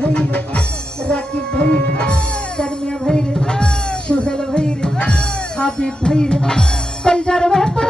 ভাই রে, রাকিব ভাই রে, শর্মিয়া ভাই রে, সোহেল ভাই রে, হাবিব ভাই রে, কলজার ব্যাপার